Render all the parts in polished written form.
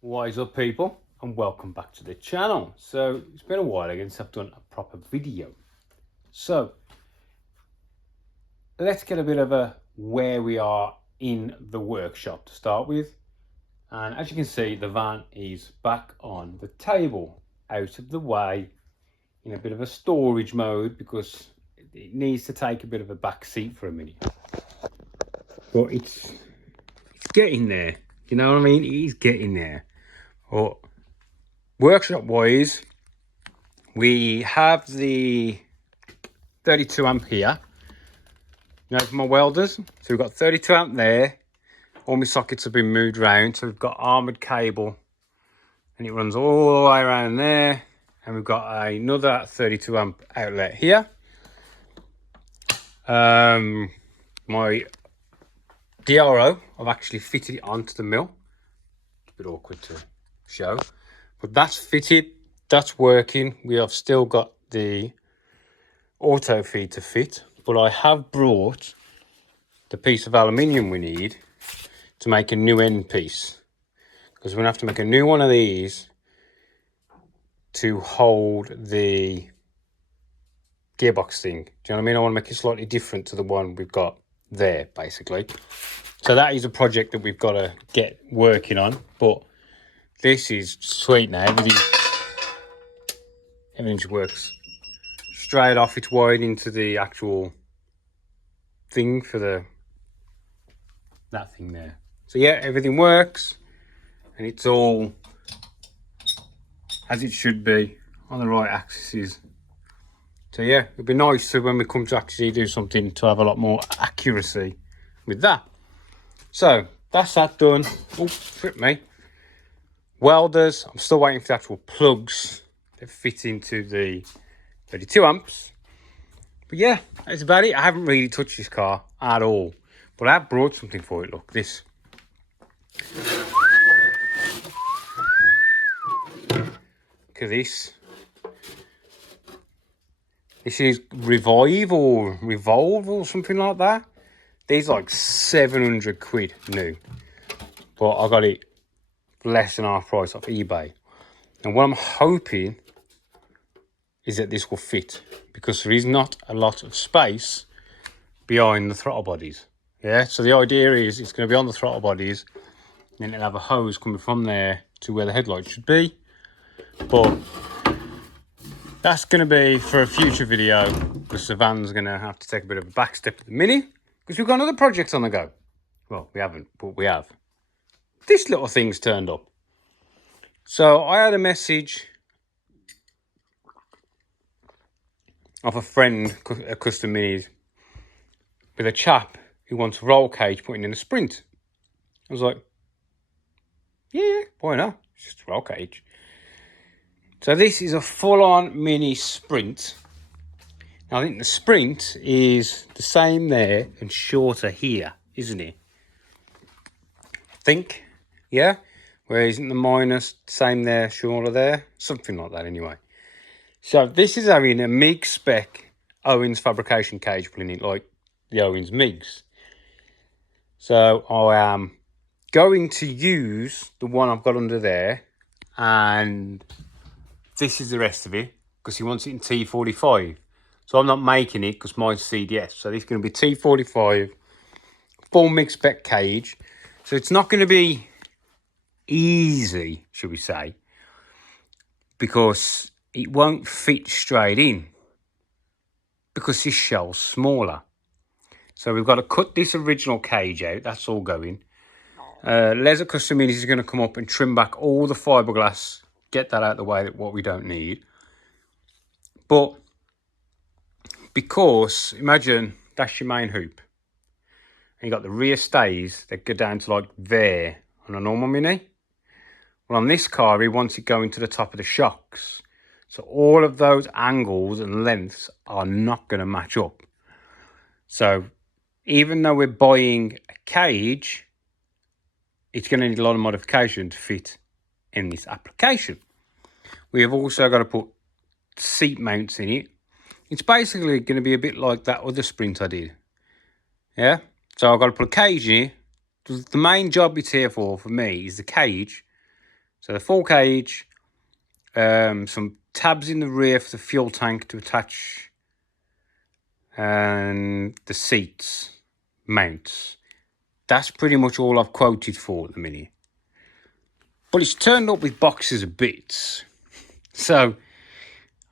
What is up, people, and welcome back to the channel. So it's been a while again since I've done a proper video, so let's get a bit of a where we are in the workshop to start with. And as you can see, the van is back on the table, out of the way, in a bit of a storage mode, because it needs to take a bit of a back seat for a minute. But it's getting there, you know what I mean? It is getting there. But workshop wise, we have the 32 amp here, you know, for my welders. So we've got 32 amp there. All my sockets have been moved around. So we've got armored cable and it runs all the way around there. And we've got another 32 amp outlet here. My DRO, I've actually fitted it onto the mill. It's a bit awkward to show, but that's fitted, that's working. We have still got the auto feed to fit, but I have brought the piece of aluminium we need to make a new end piece, because we're gonna have to make a new one of these to hold the gearbox thing. Do you know what I mean? I want to make it slightly different to the one we've got there, basically. So that is a project that we've got to get working on, but this is sweet now. Everything just works straight off. It's wired into the actual thing for that thing there. So yeah, everything works and it's all as it should be on the right axes. So yeah, it'd be nice to, when we come to actually do something, to have a lot more accuracy with that. So that's that done. Oh, trip me. Welders, I'm still waiting for the actual plugs that fit into the 32 amps. But yeah, that's about it. I haven't really touched this car at all, but I have brought something for it. Look, this. Look at this. This is Revive or Revolve or something like that. These are like 700 quid new, but I got it for less than half price off eBay. And what I'm hoping is that this will fit, because there is not a lot of space behind the throttle bodies. Yeah, so the idea is it's going to be on the throttle bodies, and then it'll have a hose coming from there to where the headlight should be. But that's going to be for a future video, because the van's going to have to take a bit of a back step at the minute, because we've got another project on the go. Well, we haven't, but we have. This little thing's turned up. So I had a message of a friend, a custom minis, with a chap who wants a roll cage putting in a Sprint. I was like, yeah, why not? It's just a roll cage. So this is a full-on mini Sprint. Now I think the Sprint is the same there and shorter here, isn't it? I think, yeah. Where isn't the minus same there, shorter there? Something like that anyway. So this is having a MIG spec Owens fabrication cage in it, like the Owens MIGs. So I am going to use the one I've got under there, and this is the rest of it, because he wants it in T45. So I'm not making it because mine's CDS. So this is going to be T45, full MIG spec cage. So it's not going to be easy, should we say, because it won't fit straight in, because this shell's smaller. So we've got to cut this original cage out. That's all going. Leather Custom Minis is going to come up and trim back all the fiberglass, get that out of the way, what we don't need. But because, imagine that's your main hoop, and you got the rear stays that go down to like there on a normal Mini. Well, on this car, he wants it going to the top of the shocks. So all of those angles and lengths are not going to match up. So even though we're buying a cage, it's going to need a lot of modification to fit in this application. We have also got to put seat mounts in it. It's basically going to be a bit like that other Sprint I did. Yeah? So I've got to put a cage in it. The main job it's here for me, is the cage So the full cage, some tabs in the rear for the fuel tank to attach, and the seats, mounts. That's pretty much all I've quoted for at the minute. But it's turned up with boxes of bits. So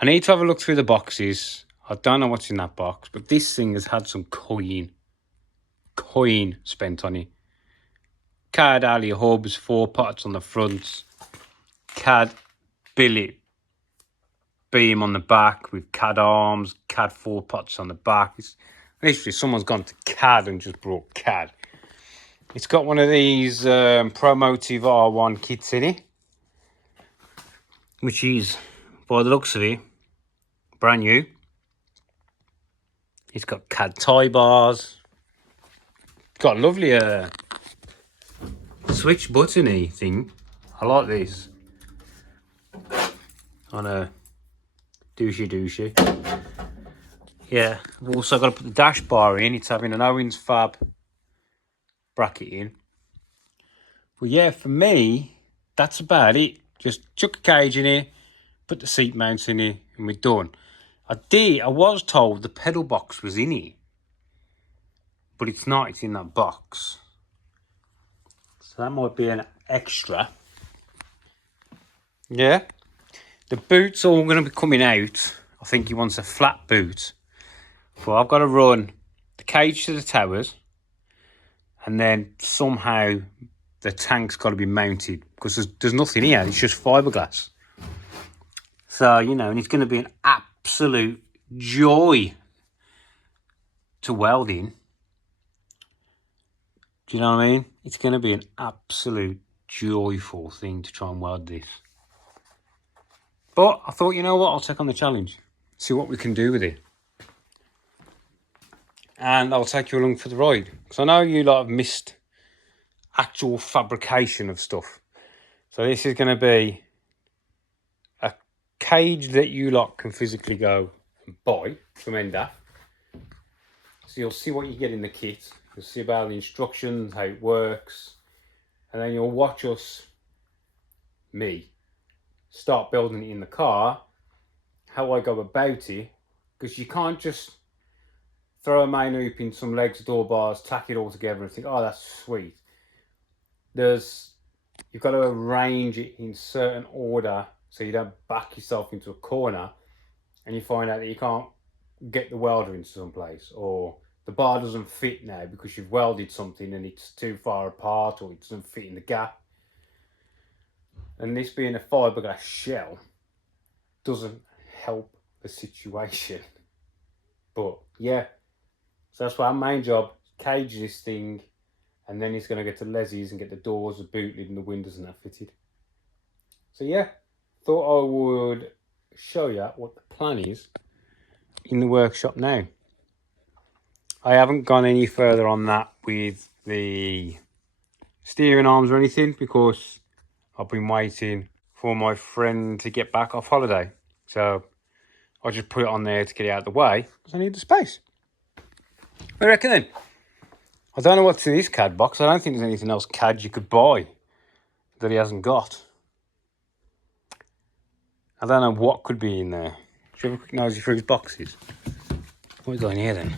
I need to have a look through the boxes. I don't know what's in that box, but this thing has had some coin spent on it. CAD alley hubs, 4 parts on the front. CAD billet beam on the back with CAD arms, CAD 4 parts on the back. It's literally someone's gone to CAD and just brought CAD. It's got one of these Promotive R1 kits in it, which is, by the looks of it, brand new. It's got CAD tie bars. It's got a lovely switch button-y thing. I like this. On a douchey. Yeah, I've also got to put the dash bar in. It's having an Owens Fab bracket in. But yeah, for me, that's about it. Just chuck a cage in here, put the seat mounts in here, and we're done. I was told the pedal box was in here, but it's not. It's in that box. So that might be an extra. Yeah. The boot's all going to be coming out. I think he wants a flat boot. But I've got to run the cage to the towers, and then somehow the tank's got to be mounted, because there's nothing here. It's just fiberglass. So, you know, and it's going to be an absolute joy to weld in. Do you know what I mean? It's going to be an absolute joyful thing to try and weld this. But I thought, you know what? I'll take on the challenge. See what we can do with it. And I'll take you along for the ride. Because I know you lot have missed actual fabrication of stuff. So this is going to be a cage that you lot can physically go and buy from Enda. So you'll see what you get in the kit. You'll see about the instructions, how it works. And then you'll watch me, start building it in the car, how I go about it. Because you can't just throw a main hoop in some legs, door bars, tack it all together and think, oh, that's sweet. You've got to arrange it in certain order so you don't back yourself into a corner and you find out that you can't get the welder into some place, or the bar doesn't fit now because you've welded something and it's too far apart, or it doesn't fit in the gap. And this being a fiberglass shell doesn't help the situation. But yeah, so that's why our main job, cage this thing, and then he's going to get to Leslie's and get the doors, the boot lid and the windows and that fitted. So yeah, thought I would show you what the plan is in the workshop now. I haven't gone any further on that with the steering arms or anything, because I've been waiting for my friend to get back off holiday. So I just put it on there to get it out of the way because I need the space. What do you reckon then? I don't know what's in this CAD box. I don't think there's anything else CAD you could buy that he hasn't got. I don't know what could be in there. Should we have a quick nosy through his boxes? What have we got in here then?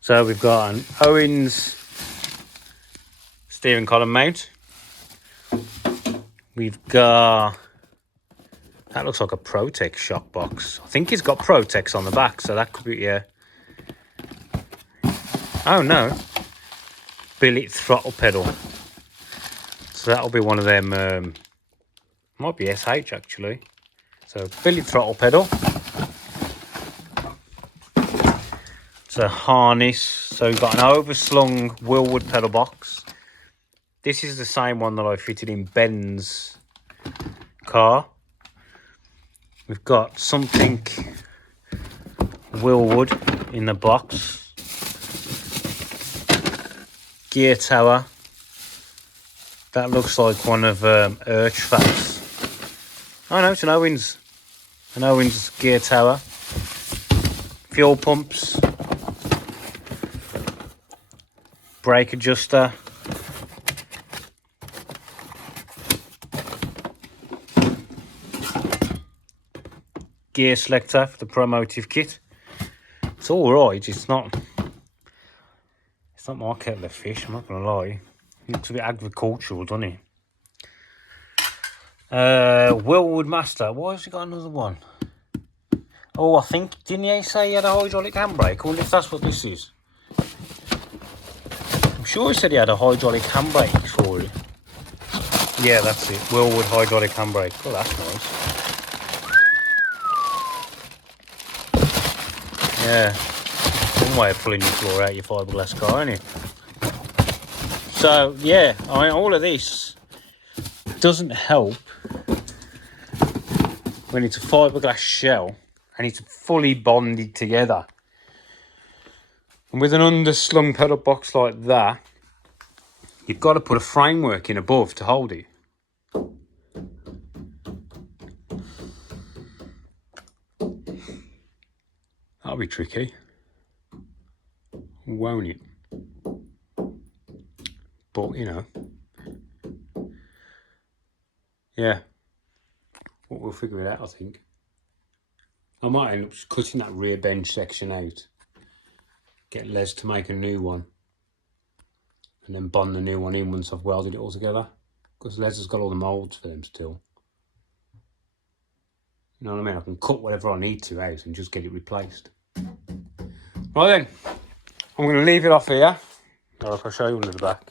So we've got an Owens steering column mount. We've got, that looks like a Protec shock box. I think it's got Protex on the back, so that could be, yeah. Oh no, billet throttle pedal. So that'll be one of them, might be SH actually. So billet throttle pedal. It's a harness. So we've got an overslung Willwood pedal box. This is the same one that I fitted in Ben's car. We've got something Willwood in the box. Gear tower. That looks like one of Urchfat's. Oh no, it's an Owens. An Owens gear tower. Fuel pumps. Brake adjuster. gear selector for the Promotive kit. It's alright, it's not my kettle of fish, I'm not going to lie. It looks a bit agricultural, doesn't it? Wellwood Master, why has he got another one? Oh, I think, didn't he say he had a hydraulic handbrake? I wonder if that's what this is. I'm sure he said he had a hydraulic handbrake for it. Yeah, that's it. Wellwood hydraulic handbrake. Oh, that's nice. Yeah. One way of pulling your floor out your fiberglass car, isn't it? So, yeah, I mean, all of this doesn't help when it's a fiberglass shell and it's fully bonded together. And with an underslung pedal box like that, you've got to put a framework in above to hold it. That'll be tricky, won't it? But, you know, yeah, we'll figure it out, I think. I might end up just cutting that rear bench section out, get Les to make a new one, and then bond the new one in once I've welded it all together, because Les has got all the moulds for them still. You know what I mean? I can cut whatever I need to out and just get it replaced. Right then, I'm going to leave it off here. I'll show you under the back.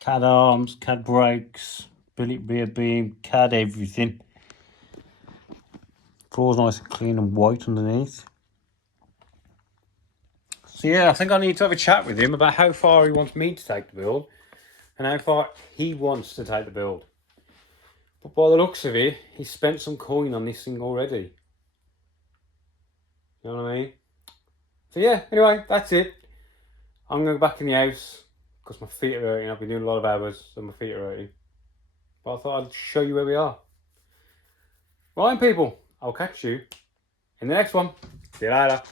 CAD arms, CAD brakes, billet rear beam, CAD everything. Floor's nice and clean and white underneath. So yeah, I think I need to have a chat with him about how far he wants me to take the build and how far he wants to take the build. But by the looks of it, he's spent some coin on this thing already. You know what I mean? So yeah, anyway, that's it. I'm going to go back in the house because my feet are hurting. I've been doing a lot of hours, so my feet are hurting. But I thought I'd show you where we are. Right, people, I'll catch you in the next one. See you later.